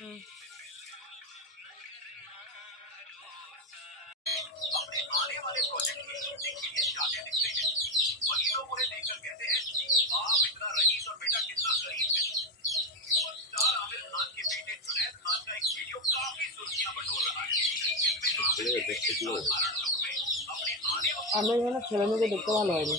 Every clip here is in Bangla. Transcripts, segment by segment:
হুম। আমরা এখানে ছেলে মেয়েকে দেখতে ভালো হয়নি।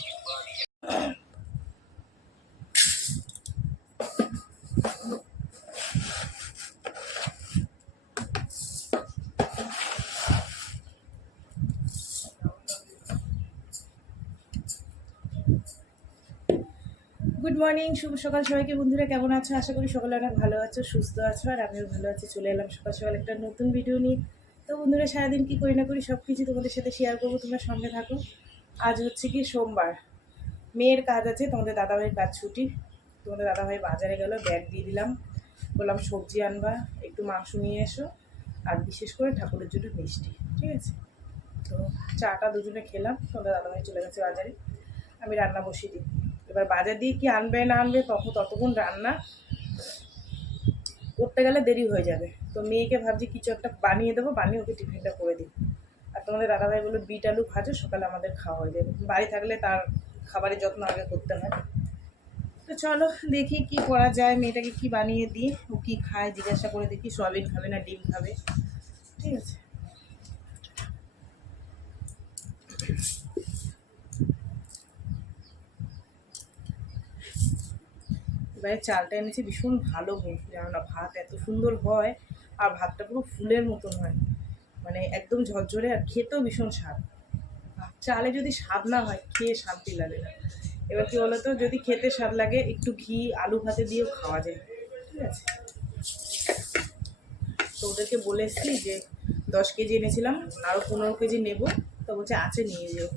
গুড মর্নিং, শুভ সকাল সবাইকে। বন্ধুরা কেমন আছো? আশা করি সকলে অনেক ভালো আছো, সুস্থ আছো, আর আমিও ভালো আছি। চলে এলাম সকাল সকাল একটা নতুন ভিডিও নিয়ে। তো বন্ধুরা, সারাদিন কী করি না করি সব কিছু তোমাদের সাথে শেয়ার করবো, তোমরা সঙ্গে থাকো। আজ হচ্ছে কি সোমবার, মেয়ের কাজ আছে, তোমাদের দাদাভাইয়ের কাজ ছুটি। তোমাদের দাদাভাই বাজারে গেল, ব্যাগ দিয়ে দিলাম, বললাম সবজি আনবা, একটু মাংস নিয়ে এসো, আর বিশেষ করে ঠাকুরের জন্য মিষ্টি, ঠিক আছে? তো চাটা দুজনে খেলাম, তোমাদের দাদাভাই চলে গেছে বাজারে, আমি রান্না বসিয়ে দিই। এবার বাজার দিয়ে কি আনবে না আনবে, ততক্ষণ রান্না করতে গেলে দেরি হয়ে যাবে। তো মেয়েকে ভাবছি কিছু একটা বানিয়ে দেবো, বানিয়ে ওকে টিফিনটা করে দিই। আর তোমাদের দাদাভাই বললো বিট আলু ভাজো, সকালে আমাদের খাওয়া হয়ে যাবে। বাড়ি থাকলে তার খাবারের যত্ন আগে করতে হয়। তো চলো দেখি কি করা যায়, মেয়েটাকে কি বানিয়ে দিই, ও কি খায় জিজ্ঞাসা করে দেখি, সয়াবিন খাবে না ডিম খাবে, ঠিক আছে? এবারে চালটা এনেছি ভীষণ ভালো, জানো না, ভাত এত সুন্দর হয়, আর ভাতটা পুরো ফুলের মতন হয়, মানে একদম ঝরঝরে, আর খেতেও ভীষণ স্বাদ। চালে যদি স্বাদ না হয় খেয়ে শান্তি লাগে না। এবার কি বলতো, যদি খেতে স্বাদ লাগে একটু ঘি আলু ভাতে দিয়েও খাওয়া যায়, ঠিক আছে? তো ওদেরকে বলে এসছি যে 10 কেজি এনেছিলাম, আরও 15 কেজি নেব। তো বলছে আছে, নিয়ে যেও।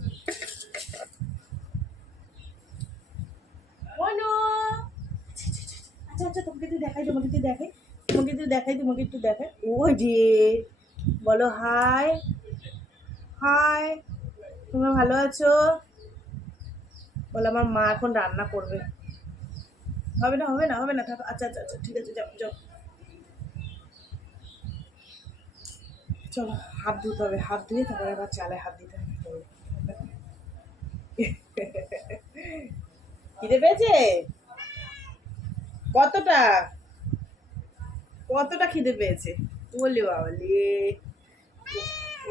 আচ্ছা আচ্ছা, তোমাকে একটু দেখাই, তোমাকে একটু দেখাই, তোমাকে একটু দেখাই, তোমাকে একটু দেখাই। ওই যে বলো হাই, হাই, তোমরা ভালো আছো? বলে আমার মা এখন রান্না করবে। হবে না, হবে না, হবে না, থাকো। আচ্ছা আচ্ছা আচ্ছা, ঠিক আছে, যাও যাও। চলো হাত ধুতে হবে, হাত ধুয়ে তারপরে আবার চালে হাত দিতে হবে। খিদে পেয়েছে? কতটা কতটা খিদে পেয়েছে? বলি বাবালি,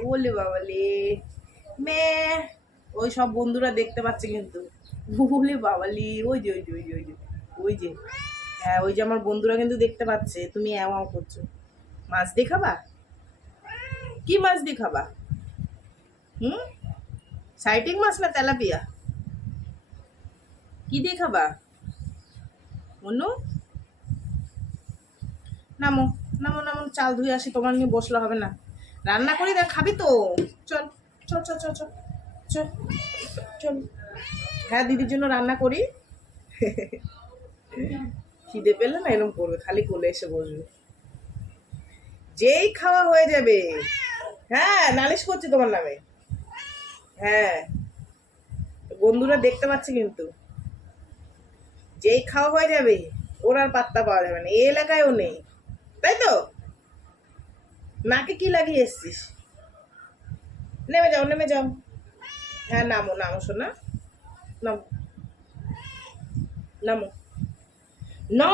বলি বাবালি, মে ওই সব বন্ধুরা দেখতে পাচ্ছে কিন্তু। বলি বাবালি, ওই যে ওই যে ওই যে ওই যে ওই যে, হ্যাঁ ওই যে আমার বন্ধুরা কিন্তু দেখতে পাচ্ছে তুমি এমন করছো। মাছ দিয়ে খাবা? কি মাছ দিয়ে খাবা? হুম, সাইটিং মাছ না তেলাপিয়া? কি দিয়ে খাবা? মনু, নামো, নামো, নামো, চাল ধুয়ে আসি, তোমার নিয়ে বসলে হবে না। রান্না করি, দেখ খাবি তো? চল চল চল চল চল চল চল। হ্যাঁ, দিদির জন্য রান্না করি। খিদে পেলে না এরকম করবে, খালি কোলে এসে বসবে, যেই খাওয়া হয়ে যাবে। হ্যাঁ, নালিশ করছে তোমার নামে। হ্যাঁ, বন্ধুরা দেখতে পাচ্ছে কিন্তু, যেই খাওয়া হয়ে যাবে ওর আর পাত্তা পাওয়া যাবে না, এই এলাকায়ও নেই, তাই তো? নাকে কি লাগিয়ে এসছিস? নেমে যাও, নেমে যাও। হ্যাঁ, নামো নামো শোনা, নামো, নামো, নো।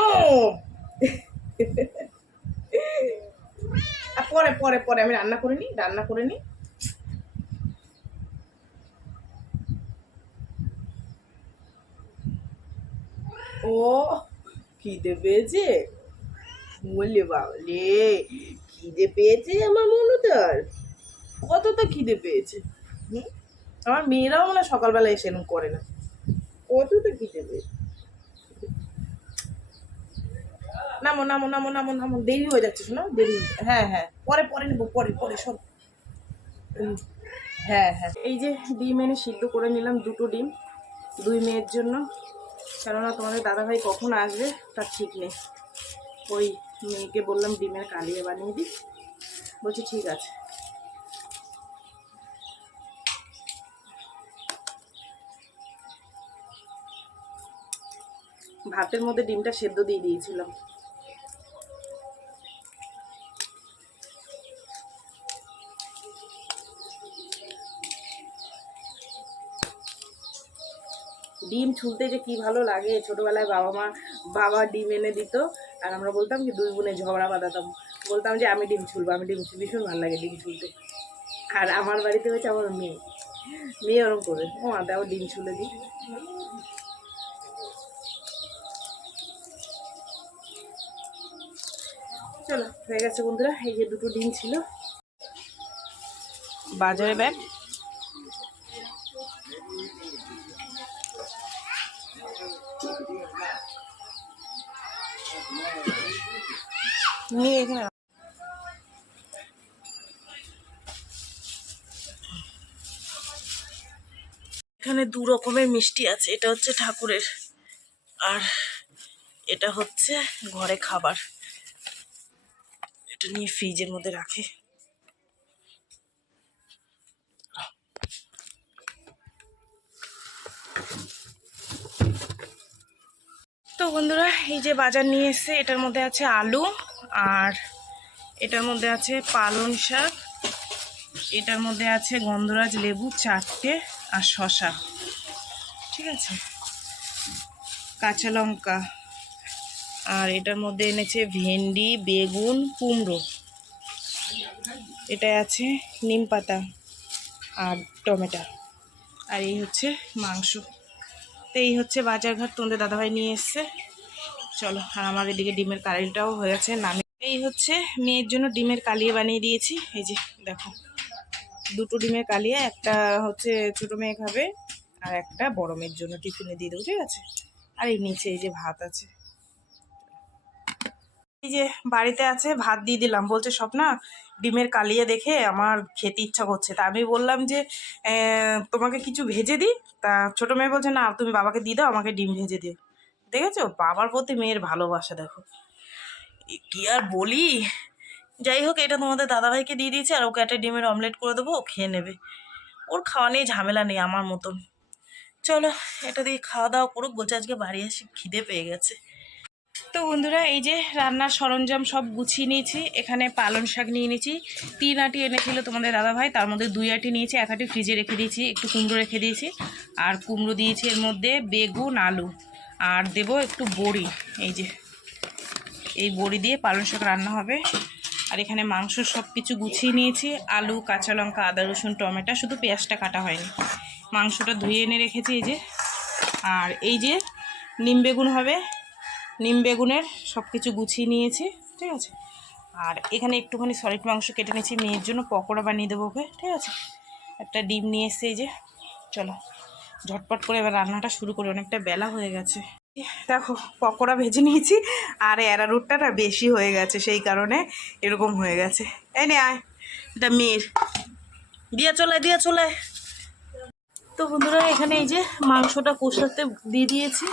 পরে পরে পরে আমি রান্না করে নিই, রান্না করে নিই। ও, খিদে পেয়েছে? বললে বাবলে, খিদে পেয়েছে আমার মনুদার, কতটা খিদে পেয়েছে। হুম, আমার মেয়েরাও মনে হয় সকালবেলা এসে এরকম করে না, কতটা খিদে পেয়েছে। নামো নামো নামো নামো নামো, দেরি হয়ে যাচ্ছে, শোনো দেরি। হ্যাঁ হ্যাঁ, পরে পরে নেবো, পরে পরে শোন। হ্যাঁ হ্যাঁ, এই যে ডিম এনে সিদ্ধ করে নিলাম, 2টো ডিম, 2 মেয়ের জন্য। কেননা তোমাদের দাদাভাই কখন আসবে তার ঠিক নেই। ওই মেয়েকে বললাম ডিমের কালিয়া বানিয়ে দিই, বলছি ঠিক আছে। ভাতের মধ্যে ডিমটা সেদ্ধ দিয়ে দিয়েছিলাম। ডিম ছুলতে যে কি ভালো লাগে। ছোটোবেলায় বাবা ডিম এনে দিত, আর আমরা বলতাম কি দুই বোনে ঝগড়া বাঁধাতাম, বলতাম যে আমি ডিম ছুলবো, ভীষণ ভালো লাগে ডিম ছুলতে। আর আমার বাড়িতে হচ্ছে আমার মেয়ে ওরকম করে, ও মা দাও ডিম ছুলে দিই। চলো হয়ে গেছে বন্ধুরা, এই যে দুটো ডিম ছিল। বাজারে ব্যাগ নিয়ে এখানে, এখানে দু রকমের মিষ্টি আছে, এটা হচ্ছে ঠাকুরের আর এটা হচ্ছে ঘরে খাবার। এটা নিয়ে ফ্রিজের মধ্যে রাখে। তো বন্ধুরা এই যে বাজার নিয়ে এসছে, এটার মধ্যে আছে আলু, আর এটার মধ্যে আছে পালং শাক, এটার মধ্যে আছে গন্ধরাজ লেবু 4টে, আর শসা, ঠিক আছে, কাঁচা লঙ্কা, আর এটার মধ্যে এনেছে ভেন্ডি, বেগুন, কুমড়ো, এটা আছে নিম পাতা আর টমেটো, আর এই হচ্ছে মাংস। তো এই হচ্ছে বাজারঘাট তোমাদের দাদাভাই নিয়ে এসছে। চলো, আর আমার এদিকে ডিমের কালিটাও হয়ে গেছে, নামে এই হচ্ছে মেয়ের জন্য ডিমের কালিয়ে বানিয়ে দিয়েছি। এই যে দেখো, দুটো ডিমের কালিয়ে, একটা হচ্ছে ছোটো মেয়ে খাবে আর একটা বড় মেয়ের জন্য টিফিনে দিয়ে দেবো, ঠিক আছে। আর এই নিচে এই যে ভাত আছে, এই যে বাড়িতে আছে, ভাত দিয়ে দিলাম। বলছে স্বপ্না ডিমের কালিয়ে দেখে আমার খেতে ইচ্ছা করছে, তা আমি বললাম যে তোমাকে কিছু ভেজে দিই। তা ছোটো মেয়ে বলছে না তুমি বাবাকে দিয়ে দাও, আমাকে ডিম ভেজে দিও। দেখেছো বাবার প্রতি মেয়ের ভালোবাসা, দেখো কি আর বলি। যাই হোক, এটা তোমাদের দাদাভাইকে দিয়ে দিয়েছি, আর ওকে একটা ডিমের অমলেট করে দেবো, ও খেয়ে নেবে। ওর খাওয়া নিয়ে ঝামেলা নেই আমার মতন। চলো এটা দিয়ে খাওয়া দাওয়া করুক, বলছে আজকে বাড়ি এসে খিদে পেয়ে গেছে। তো বন্ধুরা এই যে রান্নার সরঞ্জাম সব গুছিয়ে নিয়েছি। এখানে পালং শাক নিয়ে নিয়েছি, 3 আটি এনেছিল তোমাদের দাদাভাই, তার মধ্যে 2 আটি নিয়েছি, 1 আটি ফ্রিজে রেখে দিয়েছি, একটু কুমড়ো রেখে দিয়েছি, আর কুমড়ো দিয়েছি এর মধ্যে, বেগুন, আলু, আর দেবো একটু বড়ি। এই যে এই বড়ি দিয়ে পালং শাক রান্না হবে। আর এখানে মাংস সব কিছু গুছিয়ে নিয়েছি, আলু, কাঁচা লঙ্কা, আদা, রসুন, টমেটো, শুধু পেঁয়াজটা কাটা হয়নি। মাংসটা ধুয়ে এনে রেখেছি এই যে। আর এই যে নিম বেগুন হবে, নিম বেগুনের সব কিছু গুছিয়ে নিয়েছি, ঠিক আছে। আর এখানে একটুখানি সলিড মাংস কেটে নিয়েছি মেয়ের জন্য, পকোড়া বানিয়ে দেবো ওকে, ঠিক আছে। একটা ডিম নিয়ে এসছে এই যে। চলো ঝটপট করে এবার রান্নাটা শুরু করি, অনেকটা বেলা হয়ে গেছে। দেখো পকোড়া ভেজে নিয়েছি, আর অ্যারারুটটা না বেশি হয়ে গেছে, সেই কারণে এরকম হয়ে গেছে। এই নে আয়, এটা মেয়ের, দিয়ে চলে। তো বন্ধুরা এখানে এই যে মাংসটা কষাতে দিয়ে দিয়েছি,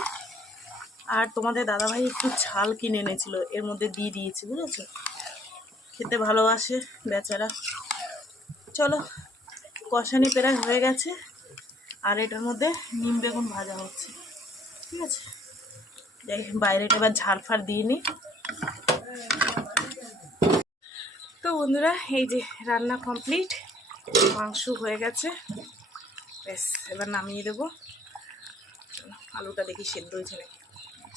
আর তোমাদের দাদাভাই একটু ছাল কিনে এনেছিল, এর মধ্যে দিয়ে দিয়েছি, বুঝেছো, খেতে ভালোবাসে বেচারা। চলো কষানি প্রায় হয়ে গেছে, আর এটার মধ্যে নিম বেগুন ভাজা হচ্ছে, ঠিক আছে। যাই বাইরেটা এবার ঝাল ফাল দিয়ে নিই। তো বন্ধুরা এই যে রান্না কমপ্লিট, মাংস হয়ে গেছে, ব্যাস এবার নামিয়ে দেবো। আলুটা দেখি সেদ্ধ হয়েছে নাকি,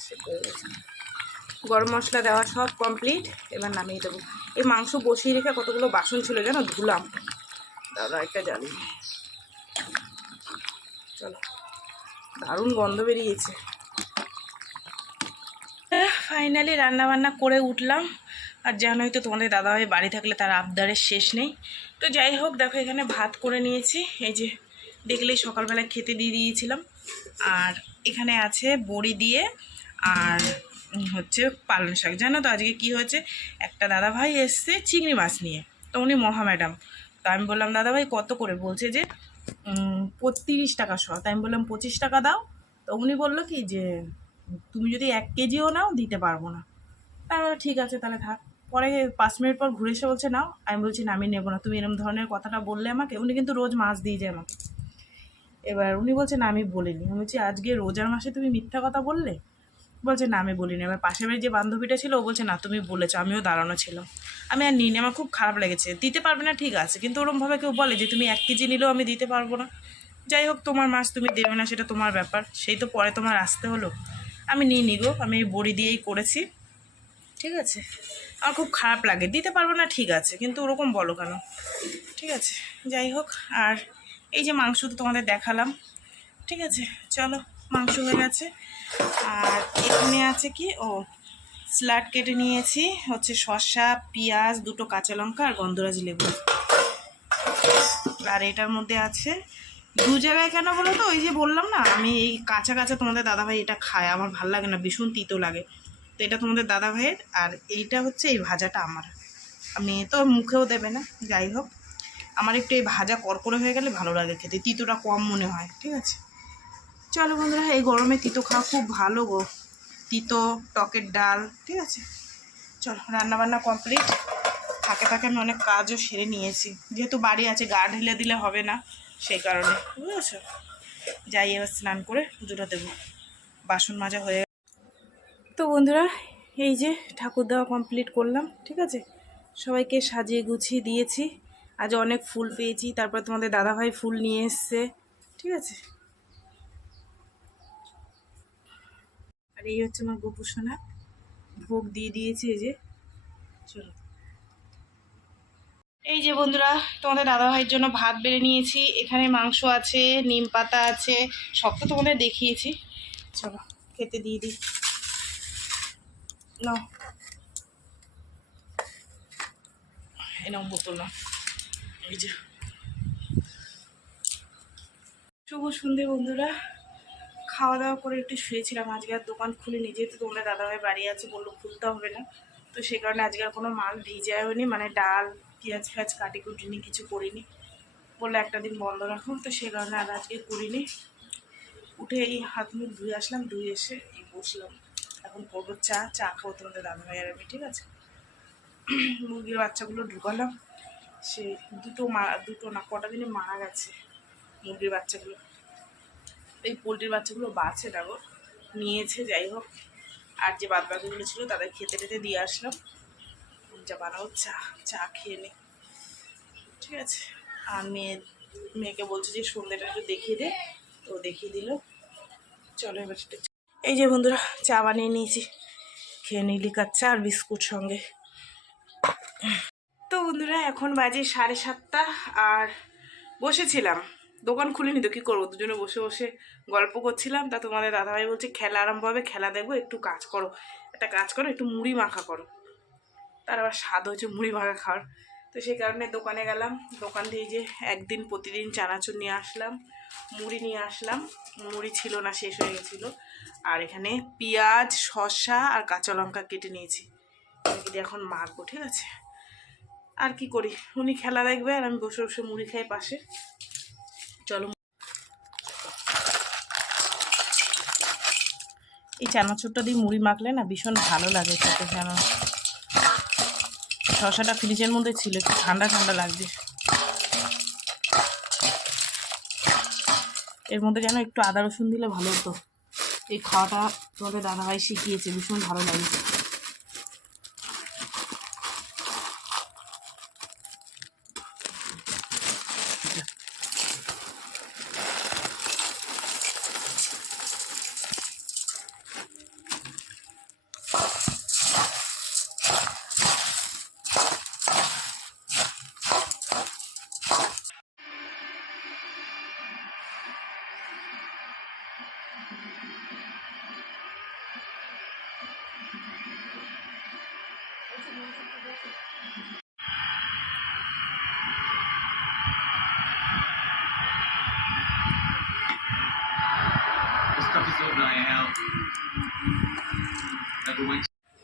সেদ্ধ হয়ে গেছে। গরম মশলা দেওয়া সব কমপ্লিট, এবার নামিয়ে দেবো। এই মাংস বসিয়ে রেখে কতগুলো বাসন ছিল জানো, ধুলাম, দাদা একটা জ্বালি। চলো, দারুণ গন্ধ বেরিয়েছে। ফাইনালি রান্নাবান্না করে উঠলাম, আর জানোই তো তোমাদের দাদাভাই বাড়ি থাকলে তার আবদারের শেষ নেই। তো যাই হোক দেখো এখানে ভাত করে নিয়েছি, এই যে দেখলেই সকালবেলায় খেতে দিয়ে দিয়েছিলাম। আর এখানে আছে বড়ি দিয়ে, আর হচ্ছে পালং শাক। জানো তো আজকে কি হয়েছে, একটা দাদাভাই এসছে চিংড়ি মাছ নিয়ে, তো উনি মহা ম্যাডাম। তো আমি বললাম দাদাভাই কত করে, বলছে যে 30 টাকা শ। তাই আমি বললাম 25 টাকা দাও। তো উনি বললো কি যে তুমি যদি 1 কেজিও নাও দিতে পারবো না। তাই বললো ঠিক আছে তাহলে থাক। পরে 5 মিনিট পর ঘুরে এসে বলছে নাও। আমি বলছি না আমি নেবো না, তুমি এরকম ধরনের কথাটা বললে আমাকে। উনি কিন্তু রোজ মাছ দিয়ে যায় আমাকে। এবার উনি বলছে না আমি বলিনি। আমি বলছি আজকে রোজার মাসে তুমি মিথ্যা কথা বললে? বলছে না আমি বলিনি। এবার পাশের বাড়ির যে বান্ধবীটা ছিল ও বলছে না তুমি বলেছো, আমিও দাঁড়ানো ছিলাম। আমি আর নিইনি, আমার খুব খারাপ লেগেছে। দিতে পারবে না ঠিক আছে, কিন্তু ওরমভাবে কেউ বলে যে তুমি 1 কেজি নিলেও আমি দিতে পারবো না, যাই হোক, তোমার মাছ তুমি দেবে না সেটা তোমার ব্যাপার, সেই তো পরে তোমার আসতে হলো। আমি নিয়ে নিগো, আমি এই বড়ি দিয়েই করেছি, ঠিক আছে। আমার খুব খারাপ লাগে, দিতে পারবো না ঠিক আছে, কিন্তু ওরকম বলো কেন, ঠিক আছে। যাই হোক, আর এই যে মাংস তো তোমাদের দেখালাম, ঠিক আছে। চলো, মাংস হয়ে গেছে। আর এখানে আছে কি, স্যালাড কেটে নিয়েছি, হচ্ছে শসা, পেঁয়াজ, 2টো কাঁচা লঙ্কা আর গন্ধরাজ লেবু। আর এটার মধ্যে আছে 2 জায়গায় কেন বলো তো, ওই যে বললাম না আমি এই কাঁচা কাঁচা, তোমাদের দাদাভাই এটা খায়, আমার ভালো লাগে না, ভীষণ তিতো লাগে, তো এটা তোমাদের দাদাভাইয়ের, আর এইটা হচ্ছে এই ভাজাটা আমার, আমি তো মুখেও দেবে না। যাই হোক, আমার একটু এই ভাজা করকরে হয়ে গেলে ভালো লাগে খেতে, তিতোটা কম মনে হয়, ঠিক আছে। চলো বন্ধুরা, এই গরমে তিতো খাওয়া খুব ভালো গো, তিতো টকের ডাল, ঠিক আছে। চলো, রান্নাবান্না কমপ্লিট, থাকে আমি অনেক কাজও সেরে নিয়েছি, যেহেতু বাড়ি আছে, গা ঢেলে দিলে হবে না, সেই কারণে, বুঝেছো। যাই এবার স্নান করে পুজোটা দেবো, বাসন মাজা হয়ে গেছে। তো বন্ধুরা, এই যে ঠাকুর দেওয়া কমপ্লিট করলাম, ঠিক আছে। সবাইকে সাজিয়ে গুছিয়ে দিয়েছি, আজ অনেক ফুল পেয়েছি, তারপর তোমাদের দাদাভাই ফুল নিয়ে এসছে, ঠিক আছে। আর এই হচ্ছে আমার গোপু সোনা, ভোগ দিয়ে দিয়েছি, এই যে। চলো, এই যে বন্ধুরা, তোমাদের দাদাভাইয়ের জন্য ভাত বেড়ে নিয়েছি, এখানে মাংস আছে, নিম পাতা আছে, সব তো তোমাদের দেখিয়েছি। চলো, খেতে দিয়ে দিই। নাও, এই নাও বোতল, নাও। এই যে, শুভ সন্ধে বন্ধুরা, খাওয়া দাওয়া করে একটু শুয়েছিলাম, আজকে আর দোকান খুলিনি, যেহেতু তোমরা দাদাভাই বাড়ি আছে, বললো খুলতে হবে না, তো সে কারণে আজকে আর কোনো মাল ভিজায় হয়নি, মানে ডাল পেঁয়াজ ফেয়াজ কাটি কুটিনি, কিছু করিনি, বললো একটা দিন বন্ধ রাখুন, তো সে কারণে আর আজকে করিনি। উঠে এই হাত মুখ ধুয়ে আসলাম, ধুয়ে এসে এই বসলাম, এখন করবো চা খাবো তোমাদের দাদাভাই আর আমি, ঠিক আছে। মুরগির বাচ্চাগুলো ঢুকালাম, সে দুটো না কটা দিনে মারা গেছে মুরগির বাচ্চাগুলো, এই পোলট্রির বাচ্চাগুলো বাঁচে না গো, নিয়েছে। যাই হোক, আর যে বাদ বাকিগুলো ছিল তাদের খেতে টেতে দিয়ে আসলাম, যা বানাবো চা খেয়ে নি, ঠিক আছে। আর মেয়েকে বলছে যে সন্ধ্যেটা একটু দেখিয়ে দে, তো দেখিয়ে দিল। চলো এবার এই যে বন্ধুরা, চা বানিয়ে নিয়েছি, খেয়ে নি লিকার চা আর বিস্কুট সঙ্গে। তো বন্ধুরা, এখন বাজে 7:30, আর বসেছিলাম, দোকান খুলিনি তো কী করবো, দুজনে বসে বসে গল্প করছিলাম, তা তোমাদের দাদাভাই বলছে খেলা আরম্ভ হবে, খেলা দেখবো, একটু কাজ করো, একটা কাজ করো, একটু মুড়ি মাখা করো। তার আবার স্বাদ হয়েছে মুড়ি মাখা খাওয়ার, তো সেই কারণে দোকানে গেলাম, দোকান দিয়ে যে একদিন প্রতিদিন চানাচুর নিয়ে আসলাম, মুড়ি নিয়ে আসলাম, মুড়ি ছিল না, শেষ হয়ে গেছিলো। আর এখানে পেঁয়াজ, শসা আর কাঁচা লঙ্কা কেটে নিয়েছি, কেটে এখন মাখবো, ঠিক আছে। আর কি করি, উনি খেলা দেখবে আর আমি বসে বসে মুড়ি খাই পাশে। চলো, এই চানাচুরটা দিয়ে মুড়ি মাখলে না ভীষণ ভালো লাগে খেতে, যেন শসাটা ফ্রিজের মধ্যে ছিল, একটু ঠান্ডা ঠান্ডা লাগছে, এর মধ্যে যেন একটু আদা রসুন দিলে ভালো হতো। এই খাওয়াটা তোমাদের দাদাভাই শিখিয়েছে, ভীষণ ভালো লাগে।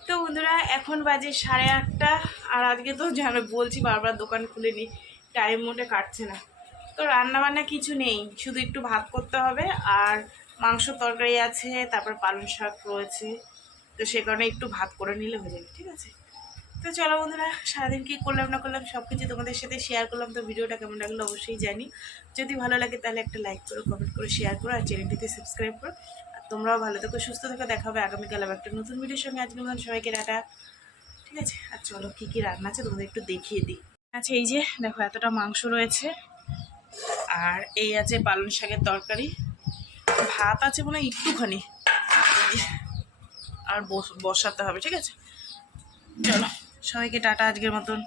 তো বন্ধুরা, এখন বাজে 8:30, আর আজকে তো জানো বলছি বারবার দোকান খুলেনি, টাইম মোটে কাটছে না, তো রান্না বান্না কিছু নেই, শুধু একটু ভাত করতে হবে, আর মাংস তরকারি আছে, তারপর পালং শাক রয়েছে, তো সে কারণে একটু ভাত করে নিলে হয়ে যাবে, ঠিক আছে। তো চলো বন্ধুরা, সারাদিন কী করলাম না করলাম সব কিছু তোমাদের সাথে শেয়ার করলাম, তো ভিডিওটা কেমন লাগলো অবশ্যই জানি, যদি ভালো লাগে তাহলে একটা লাইক করো, কমেন্ট করো, শেয়ার করো, আর চ্যানেলটিতে সাবস্ক্রাইব করো। আর তোমরাও ভালো থেকো, সুস্থ থেকো, দেখা হবে আগামীকাল আবার একটা নতুন ভিডিওর সঙ্গে। আজকে মতন সবাইকে টাটা, ঠিক আছে। আর চলো কী কী রান্না আছে তোমাদের একটু দেখিয়ে দিই। আচ্ছা, এই যে দেখো এতটা মাংস রয়েছে, আর এই আছে পালং শাকের তরকারি, ভাত আছে মনে হয় একটুখানি, আর বসাতে হবে। ঠিক আছে, চলো সবাইকে টাটা আজকের মতন।